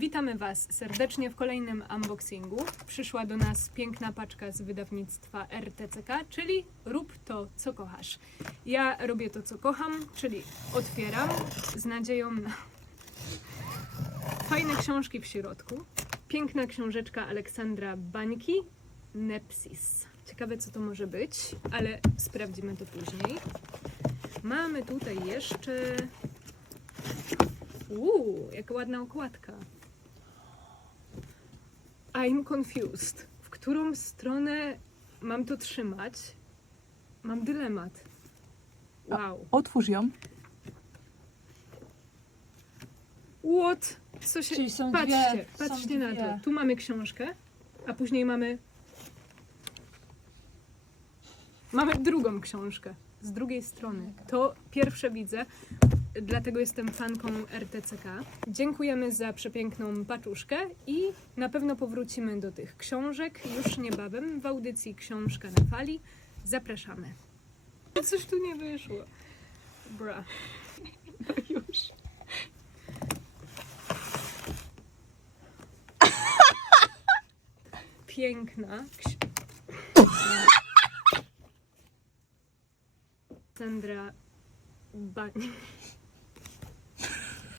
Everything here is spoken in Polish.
Witamy Was serdecznie w kolejnym unboxingu. Przyszła do nas piękna paczka z wydawnictwa RTCK, czyli Rób to, co kochasz. Ja robię to, co kocham, czyli otwieram z nadzieją na fajne książki w środku. Piękna książeczka Aleksandra Bańki, Nepsis. Ciekawe, co to może być, ale sprawdzimy to później. Mamy tutaj jeszcze Uuu, jaka ładna okładka. I'm confused. W którą stronę mam to trzymać? Mam dylemat. Wow. Otwórz ją. What? Co się... Czyli są Patrzcie, dwie. patrzcie są na to. dwie. Tu mamy książkę, a później mamy... Mamy drugą książkę z drugiej strony. To pierwsze widzę, dlatego jestem fanką RTCK. Dziękujemy za przepiękną paczuszkę i na pewno powrócimy do tych książek już niebawem w audycji Książka na fali. Zapraszamy. Coś tu nie wyszło. Bra. No już. piękna. Sandra Bań.